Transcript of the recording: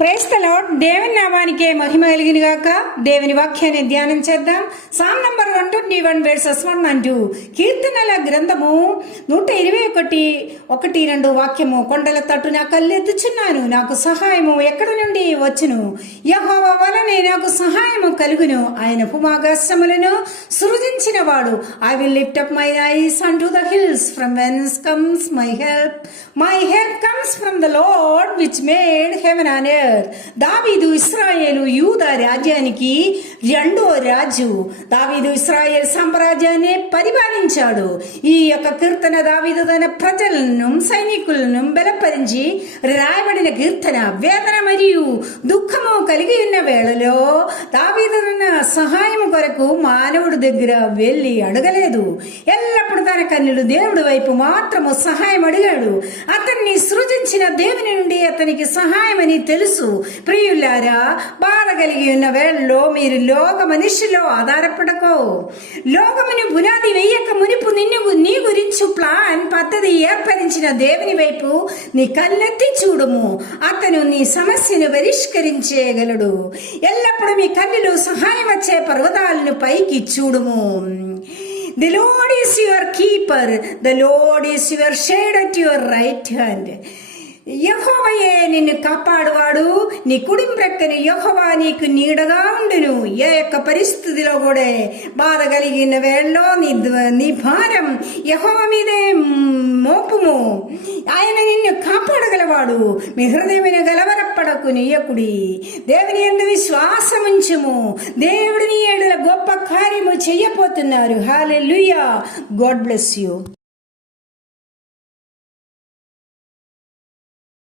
Praise the lord. దేవుని నామానికే మహిమ కలిగిన గాక. దేవుని వాక్యాన్ని ధ్యానం చేద్దాం. Sam number 121 verses 1 and 2. కీర్తనల గ్రంథము 121:1-2 వాక్యము. కొండల తట్టున కళ్ళెత్తుచున్నాను, నాకు సహాయము ఎక్కడి నుండి వచ్చును? యెహోవా వలనే నాకు సహాయము కలుగును. ఆయన భూమాకాశములను సృజించిన వాడు. I will lift up my eyes unto the hills, from whence comes my help. My help comes from the Lord which made heaven and earth. దావీదు ఇశ్రాయేలు యూదా రాజ్యానికి రెండో రాజు. దావీదు ఇశ్రాయేల్ సామ్రాజ్యాన్ని పరిపాలించాడు. ఈ యొక్క కీర్తన దావీదు తన ప్రజలను సైనికులను బలపరించి రాయబడిన కీర్తన. వేదన మరియు దుఃఖము కలిగి ఉన్న వేళలో దావీదు సహాయం కొరకు మానవుడి దగ్గర వెళ్ళి అడగలేదు. ఎల్లప్పుడు తన కన్నులు దేవుడి వైపు మాత్రము సహాయం అడిగాడు. అతన్ని సృజించిన దేవుని నుండి అతనికి సహాయం అని తెలుసు. ప్రియులారా, బాధ కలిగి ఉన్న వేళలో మీరు లోక మనిషిలో ఆధారపడకో. లోకముని పునాది వేయక మునిపు నీ గురించి ప్లాన్ పద్ధతి ఏర్పరిచిన దేవుని వైపు నీ కన్నెత్తి చూడుము. అతను నీ సమస్యను పరిష్కరించేయగలడు. ఎల్లప్పుడూ మీ కన్నులు సహాయం వచ్చే పర్వతాలను పైకి చూడుము. The Lord is your keeper. The Lord is your shade at your right hand. యెహోవాయే నిన్ను కాపాడువాడు. నీ కుడి ప్రక్కన యెహోవా నీకు నీడగా ఉండును. ఏ యొక్క పరిస్థితిలో కూడా బాధ కలిగిన వేళలో నీ భారం యెహోవా మీదే మోపుము. ఆయన నిన్ను కాపాడగలవాడు. మీ హృదయమైన గలవరపడకు నీయకుడి. దేవుని యందు విశ్వాసముంచుము. దేవుడిని ఏడుల గొప్ప కార్యము చెయ్యబోతున్నారు. హల్లెలూయా. God bless you.